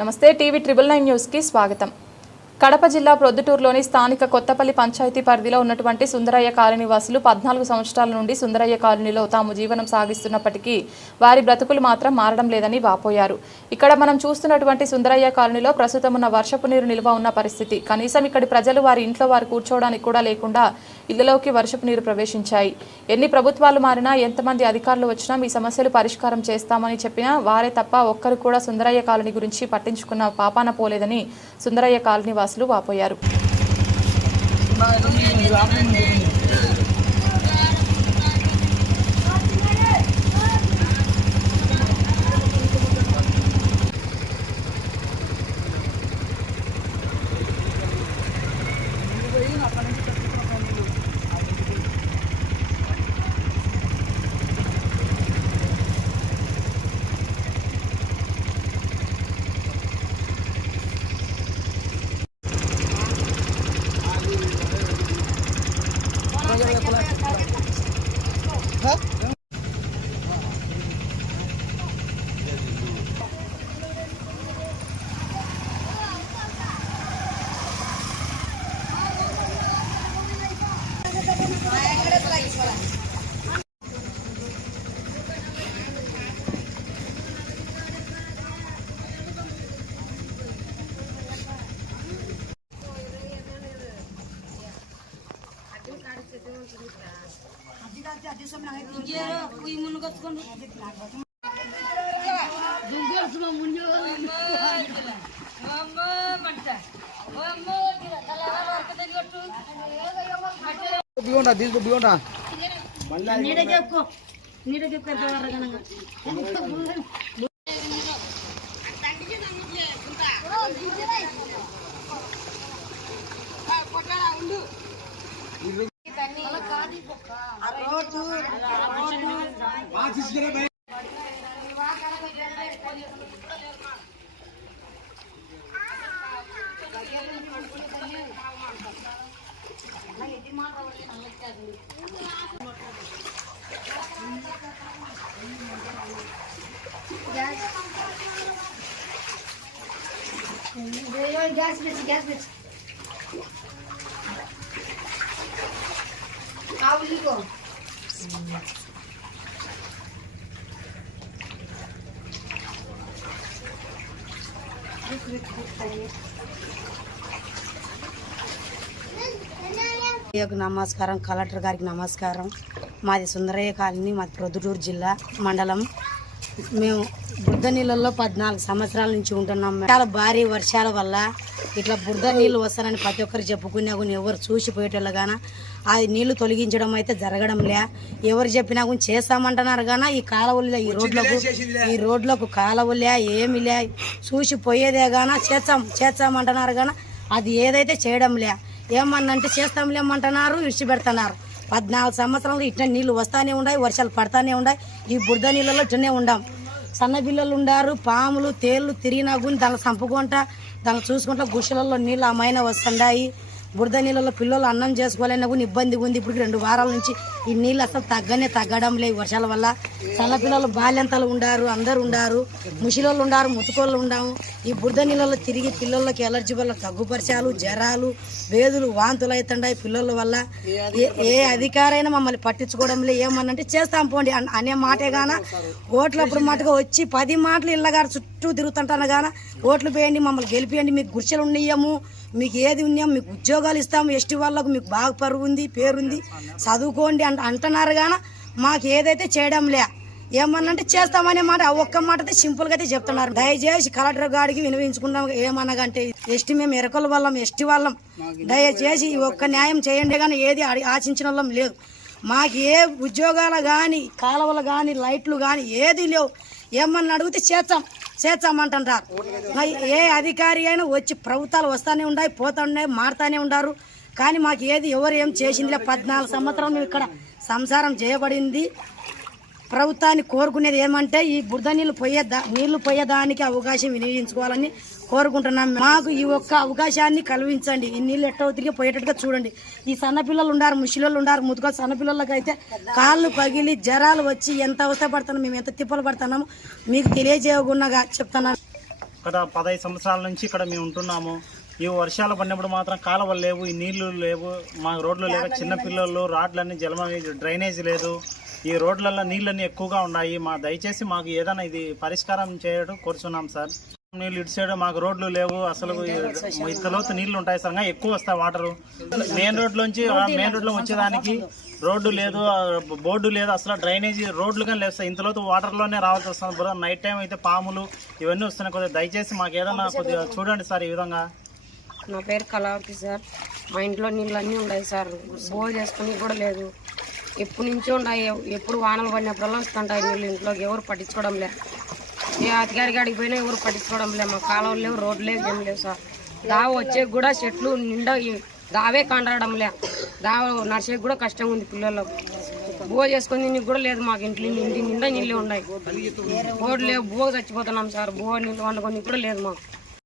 నమస్తే TV triple nine న్యూస్కి స్వాగతం. కడప జిల్లా ప్రొద్దుటూరులోని స్థానిక కొత్తపల్లి పంచాయతీ పరిధిలో ఉన్నటువంటి సుందరయ్య కాలనీ వాసులు పద్నాలుగు సంవత్సరాల నుండి సుందరయ్య కాలనీలో తాము జీవనం సాగిస్తున్నప్పటికీ వారి బ్రతుకులు మాత్రం మారడం లేదని వాపోయారు. ఇక్కడ మనం చూస్తున్నటువంటి సుందరయ్య కాలనీలో ప్రస్తుతం ఉన్న వర్షపు నీరు నిల్వ ఉన్న పరిస్థితి. కనీసం ఇక్కడి ప్రజలు వారి ఇంట్లో వారు కూర్చోవడానికి కూడా లేకుండా ఇళ్ళలోకి వర్షపు నీరు ప్రవేశించాయి. ఎన్ని ప్రభుత్వాలు మారినా ఎంతమంది అధికారులు వచ్చినా మీ సమస్యలు పరిష్కారం చేస్తామని చెప్పినా వారే తప్ప ఒక్కరు కూడా సుందరయ్య కాలనీ గురించి పట్టించుకున్న పాపాన పోలేదని సుందరయ్య కాలనీ వాసులు వాపోయారు. বিও না দিন বিও না తీసుకో బిగుంటా నీడకెక్కు నీడకెక్కు ఎంత వరగనగా గ్యాస్ పెట్టి గ్యాస్ పెట్టి కావులికో అయ్యకు నమస్కారం కలెక్టర్ గారికి నమస్కారం మాది సుందరయ్య కాలనీ మాది ప్రొద్దుటూరు జిల్లా మండలం మేము బురద నీళ్ళల్లో పద్నాలుగు సంవత్సరాల నుంచి ఉంటున్నాం చాలా భారీ వర్షాల వల్ల ఇట్లా బురద నీళ్ళు వస్తారని ప్రతి ఒక్కరు చెప్పుకున్నా కూడా ఎవరు చూసిపోయేటోళ్ళు గాన అది నీళ్ళు తొలగించడం అయితే జరగడం లే. ఎవరు చెప్పినా కూడా చేస్తామంటున్నారు గాన ఈ కాలువలు ఈ రోడ్లకు ఈ రోడ్లకు కాలువలే ఏమి లే. చూసిపోయేదే గాన చేస్తాం చేస్తామంటున్నారు గాన. అది ఏదైతే చేయడం లే. ఏమన్నంటే చేస్తాంలేమంటున్నారు విడిచిపెడుతున్నారు పద్నాలుగు సంవత్సరాలు ఇట్లా నీళ్ళు వస్తానే ఉన్నాయి వర్షాలు పడతానే ఉన్నాయి ఈ బురద నీళ్ళలో ఇట్లనే ఉండాం. సన్న బిల్లలు ఉండారు పాములు తేళ్ళు తిరిగినా కూడా దాన్ని చంపుకుంటా దాన్ని చూసుకుంటా గుడిసెలలో నీళ్ళు అమ్మాయిన వస్తుండాయి. బురద నీళ్ళలో పిల్లలు అన్నం చేసుకోవాలన్నా కూడా ఇబ్బంది ఉంది. ఇప్పుడు రెండు వారాల నుంచి ఈ నీళ్ళు అసలు తగ్గనే తగ్గడం లేవు వర్షాల వల్ల. సన్న పిల్లలు బాల్యంతలు ఉండారు అందరు ఉండారు ముసిలోళ్ళు ఉండారు ముతుకోళ్ళు ఉండాము. ఈ బురద నీళ్ళలో తిరిగి పిల్లలకి ఎలర్జీ వల్ల తగ్గుపరిచాలు జ్వరాలు వేదులు వాంతులు అవుతుండాయి పిల్లల వల్ల. ఏ- ఏ అధికారైనా మమ్మల్ని పట్టించుకోవడం లేదు. ఏమన్నంటే చేస్తాం పోండి అనే మాటే గాన ఓట్లప్పుడు మాటగా వచ్చి పది మాటలు ఇళ్ళగారు చుట్టూ తిరుగుతుంటాను గాన ఓట్లు వేయండి మమ్మల్ని గెలిపియండి మీకు గుర్చలు ఉన్నాయము. మీకు ఏది ఉన్నాం మీకు ఉద్యోగాలు ఇస్తాము ఎస్టీ వాళ్ళకు మీకు బాగా పరువు ఉంది పేరుంది. చదువుకోండి అంట అంటున్నారు కానీ మాకు ఏదైతే చేయడం లే ఏమన్నంటే చేస్తామనే మాట ఒక్క మాట అయితే సింపుల్గా అయితే చెప్తున్నారు. దయచేసి కలెక్టర్ గారికి వినిపించుకుంటాం ఏమనగంటే ఎస్టీ మేము ఎరకల వాళ్ళం ఎస్టీ వాళ్ళం. దయచేసి ఈ ఒక్క న్యాయం చేయండి కానీ ఏది ఆశించిన వాళ్ళం లేదు మాకు ఏ ఉద్యోగాలు కానీ కాలువలు కానీ లైట్లు కానీ ఏది లేవు. ఏమన్నా అడిగితే చేస్తాం. చేస్తామంటుంటారు మరి ఏ అధికారి అయినా వచ్చి ప్రభుత్వాలు వస్తూనే ఉన్నాయి పోతూనే మారుతానే ఉండారు. కానీ మాకు ఏది ఎవరు ఏం చేసిందిలే. పద్నాలుగు సంవత్సరం మేము ఇక్కడ సంసారం చేయబడింది. ప్రభుత్వాన్ని కోరుకునేది ఏమంటే ఈ బురద నీళ్ళు పోయే దా- నీళ్ళు పోయేదానికి అవకాశం వినియోగించుకోవాలని కోరుకుంటున్నాం. మాకు ఈ ఒక్క అవకాశాన్ని కల్పించండి. ఈ నీళ్ళు ఎట్ట తిరిగి పోయేటట్టుగా చూడండి. ఈ సన్నపిల్లలు ఉన్నారు ఉండారు ముసిలోళ్ళు ఉండారు ముదుక సన్నపిల్లలకి అయితే కాళ్ళు పగిలి జ్వరాలు వచ్చి ఎంత అవస్థ పడుతున్నాం మేము ఎంత తిప్పలు పడుతున్నాము మీకు తెలియజేయకుండా చెప్తున్నాను. గత పదహైదు సంవత్సరాల నుంచి ఇక్కడ మేము ఉంటున్నాము. ఈ వర్షాలు పడినప్పుడు మాత్రం కాలువలు లేవు ఈ నీళ్ళు లేవు మా రోడ్లు లేక చిన్న పిల్లలు రాడ్లన్నీ జలమ డ్రైనేజ్ లేదు. ఈ రోడ్లలో నీళ్ళన్నీ ఎక్కువగా ఉన్నాయి. మా దయచేసి మాకు ఏదైనా ఇది పరిష్కారం చేయడం కోరుచున్నాం సార్. నీళ్ళు ఇటు సైడ్ మాకు రోడ్లు లేవు. అసలు ఈ- ఇంత లోతు నీళ్ళు ఉంటాయి సార్. ఇంకా ఎక్కువ వస్తాయి వాటర్. మెయిన్ రోడ్ లోంచి మెయిన్ రోడ్లో వచ్చేదానికి రోడ్డు లేదు బోర్డు లేదు. అసలు డ్రైనేజీ రోడ్లు కానీ లేవు సార్. ఇంత లోతు వాటర్లోనే రావాల్సి వస్తుంది బ్రో. నైట్ టైం అయితే పాములు ఇవన్నీ వస్తున్నాయి. కొద్దిగా దయచేసి మాకు ఏదైనా కొద్దిగా చూడండి సార్ ఈ విధంగా. నా పేరు కళావతి సార్. మా ఇంట్లో నీళ్ళు అన్నీ ఉన్నాయి సార్. బోర్ చేసుకుని కూడా లేదు. ఎప్పటి నుంచో ఉన్నాయి ఎప్పుడు వానలు పడినప్పుడల్లా వస్తుంటాయి నీళ్ళు ఇంట్లోకి ఎవరు పట్టించుకోవడం లే. ఏ అధికారి కాడికి పోయినా ఎవరు పట్టించుకోవడం లే మా కాలువలు లేవు రోడ్లు లేవు ఏం లేవు సార్. దావ వచ్చే కూడా చెట్లు నిండా దావే కండడం లే. దావ నడిచేకి కూడా కష్టంగా ఉంది పిల్లలకు. బో చేసుకుని నీకు కూడా లేదు మాకు ఇంట్లో ఇంటి నిండా నీళ్ళే ఉన్నాయి. బోర్డు లేవు బో చచ్చిపోతున్నాం సార్ బో నీళ్ళు వండుకొని కూడా లేదు మాకు.